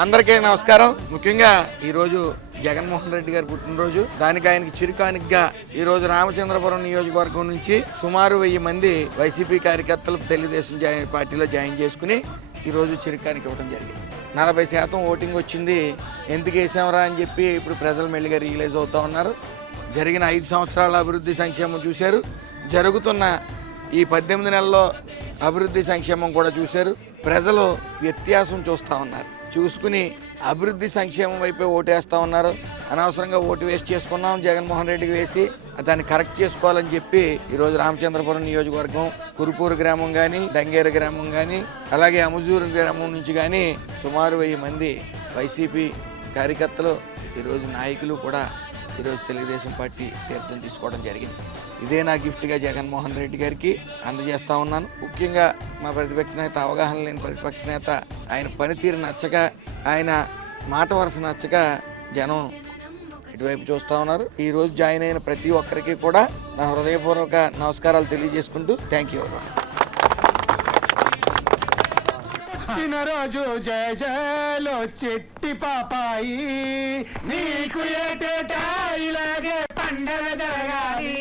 అందరికీ నమస్కారం. ముఖ్యంగా ఈరోజు జగన్మోహన్ రెడ్డి గారి పుట్టినరోజు. దానికి ఆయనకి చిరుకానికగా ఈరోజు రామచంద్రపురం నియోజకవర్గం నుంచి సుమారు 1000 మంది వైసీపీ కార్యకర్తలు తెలుగుదేశం పార్టీలో జాయిన్ చేసుకుని ఈరోజు చిరుకానికి ఇవ్వడం జరిగింది. 40% ఓటింగ్ వచ్చింది. ఎందుకు వేసామరా అని చెప్పి ఇప్పుడు ప్రజలు మెల్లిగా రియలైజ్ అవుతూ ఉన్నారు. జరిగిన 5 సంవత్సరాల అభివృద్ధి సంక్షేమం చూశారు. జరుగుతున్న ఈ 18 నెలల్లో అభివృద్ధి సంక్షేమం కూడా చూశారు. ప్రజలు వ్యత్యాసం చూస్తూ ఉన్నారు. చూసుకుని అభివృద్ధి సంక్షేమం వైపే ఓటేస్తూ ఉన్నారు. అనవసరంగా ఓటు వేస్ట్ చేసుకున్నాం, జగన్మోహన్ రెడ్డికి వేసి దాన్ని కరెక్ట్ చేసుకోవాలని చెప్పి ఈరోజు రామచంద్రపురం నియోజకవర్గం కురుపూరు గ్రామం కానీ, దంగేరు గ్రామం కానీ, అలాగే అముజూరు గ్రామం నుంచి కానీ సుమారు 1000 మంది వైసీపీ కార్యకర్తలు ఈరోజు నాయకులు కూడా ఈరోజు తెలుగుదేశం పార్టీ తీర్థం తీసుకోవడం జరిగింది. ఇదే నా గిఫ్ట్గా జగన్మోహన్ రెడ్డి గారికి అందజేస్తూ ఉన్నాను. ముఖ్యంగా మా ప్రతిపక్ష నేత, అవగాహన లేని ప్రతిపక్ష నేత, ఆయన పనితీరు నచ్చక, ఆయన మాట వరుస నచ్చక జనం ఇటువైపు చూస్తూ ఉన్నారు. ఈరోజు జాయిన్ అయిన ప్రతి ఒక్కరికి కూడా నా హృదయపూర్వక నమస్కారాలు తెలియజేసుకుంటూ థ్యాంక్ యూ. రోజు జయ జయలో చెట్టి పాపాయి, నీకు ఏటేటా ఇలాగే పండగ జరగాలి.